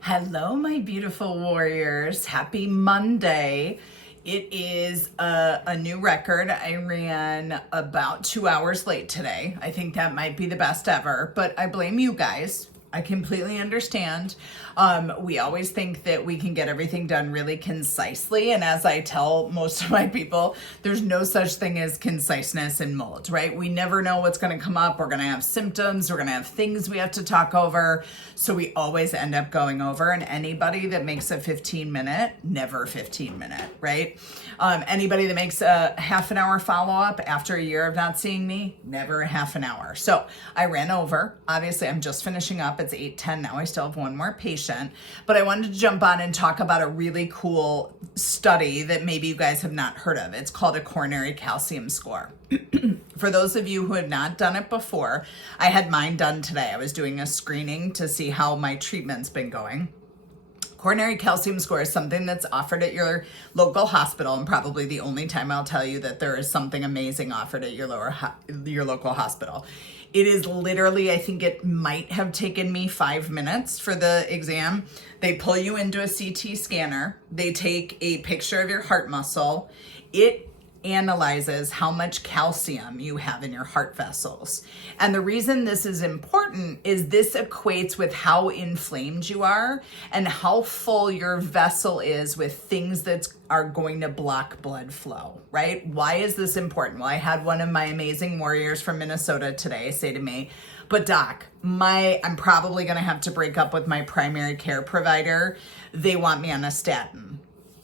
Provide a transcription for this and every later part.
Hello, my beautiful warriors. Happy Monday. It is a new record. I ran about 2 hours late today. I think that might be the best ever, but I blame you guys. I completely understand. We always think that we can get everything done really concisely. And as I tell most of my people, there's no such thing as conciseness in mold, right? We never know what's going to come up. We're going to have symptoms. We're going to have things we have to talk over. So we always end up going over. And anybody that makes a 15-minute, never 15-minute, right? Anybody that makes a half an hour follow-up after a year of not seeing me, never a half an hour. So I ran over. Obviously, I'm just finishing up. It's 8:10 now. I still have one more patient, but I wanted to jump on and talk about a really cool study that maybe you guys have not heard of. It's called a coronary calcium score. For those of you who have not done it before, I had mine done today. I was doing a screening to see how my treatment's been going. Coronary calcium score is something that's offered at your local hospital, and probably the only time I'll tell you that there is something amazing offered at your local hospital. It is literally, I think it might have taken me 5 minutes for the exam. They pull you into a CT scanner. They take a picture of your heart muscle. It analyzes how much calcium you have in your heart vessels. And the reason this is important is this equates with how inflamed you are and how full your vessel is with things that are going to block blood flow, right? Why is this important? Well, I had one of my amazing warriors from Minnesota today say to me, but doc, I'm probably going to have to break up with my primary care provider. They want me on a statin.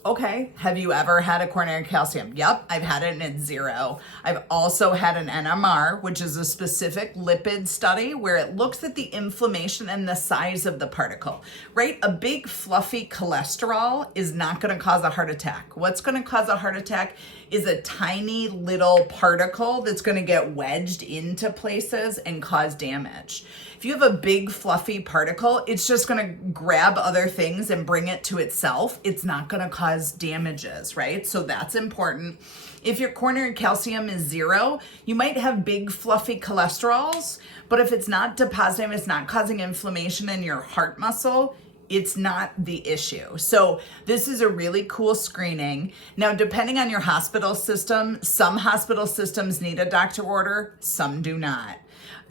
Okay, have you ever had a coronary calcium? Yep, I've had it and it's 0. I've also had an NMR, which is a specific lipid study where it looks at the inflammation and the size of the particle, right? A big fluffy cholesterol is not gonna cause a heart attack. What's gonna cause a heart attack is a tiny little particle that's gonna get wedged into places and cause damage. If you have a big fluffy particle, it's just gonna grab other things and bring it to itself. It's not gonna cause damages, right? So that's important. If your coronary calcium is 0, you might have big fluffy cholesterols, but if it's not depositing, it's not causing inflammation in your heart muscle, it's not the issue. So this is a really cool screening. Now, depending on your hospital system, some hospital systems need a doctor order, some do not.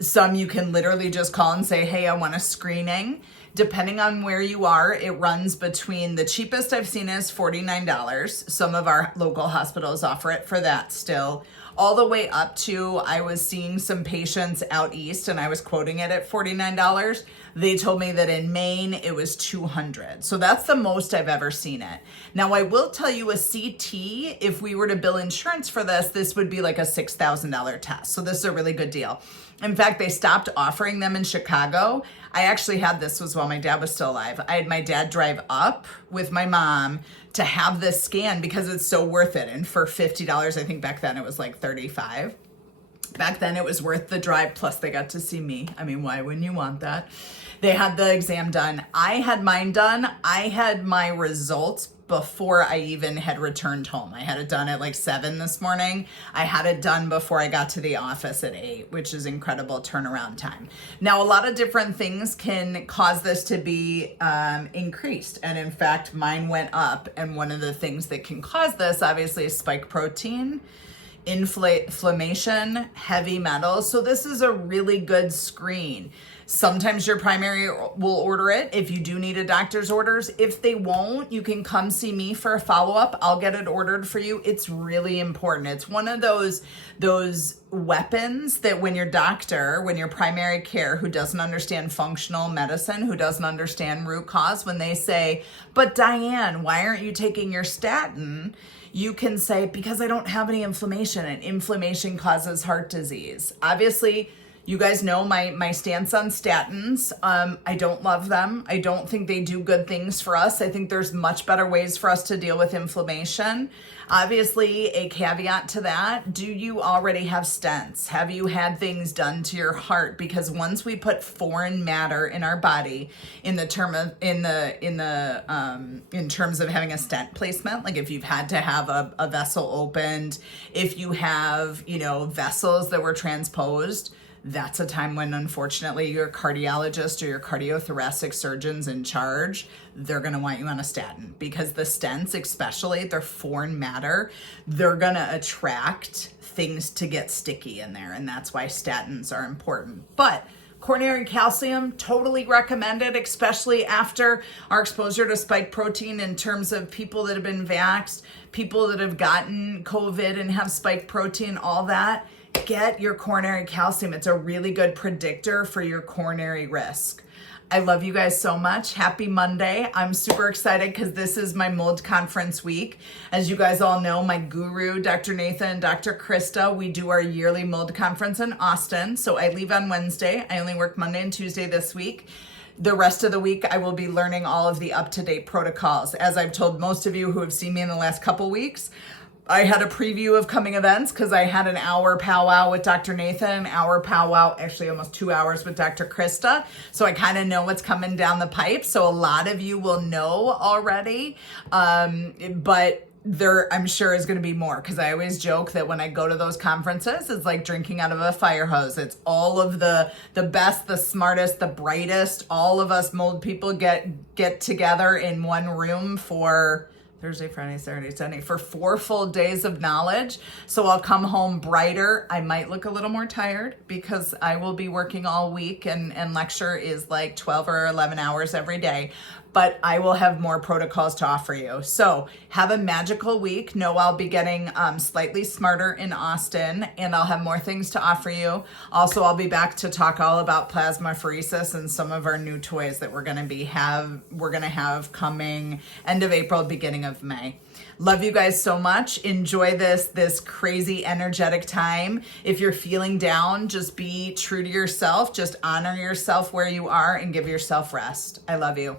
Some you can literally just call and say, hey, I want a screening. Depending on where you are, it runs between, the cheapest I've seen is $49. Some of our local hospitals offer it for that still, all the way up to, I was seeing some patients out east and I was quoting it at $49. They told me that in Maine, it was $200. So that's the most I've ever seen it. Now, I will tell you a CT, if we were to bill insurance for this would be like a $6,000 test. So this is a really good deal. In fact, they stopped offering them in Chicago. I actually had this was while my dad was still alive. I had my dad drive up with my mom to have this scan because it's so worth it. And for $50, I think back then it was like $35. Back then it was worth the drive, plus they got to see me. I mean, why wouldn't you want that? They had the exam done. I had mine done. I had my results before I even had returned home. I had it done at like 7 this morning. I had it done before I got to the office at 8, which is incredible turnaround time. Now, a lot of different things can cause this to be increased. And in fact, mine went up. And one of the things that can cause this, obviously, is spike protein, inflammation, heavy metals. So this is a really good screen. Sometimes your primary will order it if you do need a doctor's orders. If they won't, you can come see me for a follow-up. I'll get it ordered for you. It's really important. It's one of those weapons that when your doctor, when your primary care, who doesn't understand functional medicine, who doesn't understand root cause, when they say, but Diane, why aren't you taking your statin? You can say, because I don't have any inflammation, and inflammation causes heart disease. Obviously, you guys know my stance on statins. I don't love them. I don't think they do good things for us. I think there's much better ways for us to deal with inflammation. Obviously, a caveat to that, do you already have stents? Have you had things done to your heart? Because once we put foreign matter in our body, in terms of having a stent placement, like if you've had to have a vessel opened, if you have, vessels that were transposed, that's a time when, unfortunately, your cardiologist or your cardiothoracic surgeon's in charge, they're going to want you on a statin, because the stents, especially, they're foreign matter. They're going to attract things to get sticky in there, and that's why statins are important. But coronary calcium, totally recommended, especially after our exposure to spike protein, in terms of people that have been vaxxed, people that have gotten COVID and have spike protein, all that. Get your coronary calcium. It's a really good predictor for your coronary risk. I love you guys so much. Happy Monday. I'm super excited because this is my mold conference week. As you guys all know, my guru, Dr. Nathan and Dr. Krista, we do our yearly mold conference in Austin. So I leave on Wednesday. I only work Monday and Tuesday this week. The rest of the week, I will be learning all of the up-to-date protocols. As I've told most of you who have seen me in the last couple weeks, I had a preview of coming events because I had an hour powwow with Dr. Nathan, an hour powwow, actually almost 2 hours with Dr. Krista. So I kind of know what's coming down the pipe. So a lot of you will know already, but there, I'm sure, is going to be more, because I always joke that when I go to those conferences, it's like drinking out of a fire hose. It's all of the best, the smartest, the brightest. All of us mold people get together in one room for Thursday, Friday, Saturday, Sunday, for 4 full days of knowledge. So I'll come home brighter. I might look a little more tired because I will be working all week, and lecture is like 12 or 11 hours every day. But I will have more protocols to offer you. So have a magical week. Know I'll be getting slightly smarter in Austin, and I'll have more things to offer you. Also, I'll be back to talk all about plasmapheresis and some of our new toys that we're gonna have coming end of April, beginning of May. Love you guys so much. Enjoy this crazy energetic time. If you're feeling down, just be true to yourself. Just honor yourself where you are and give yourself rest. I love you.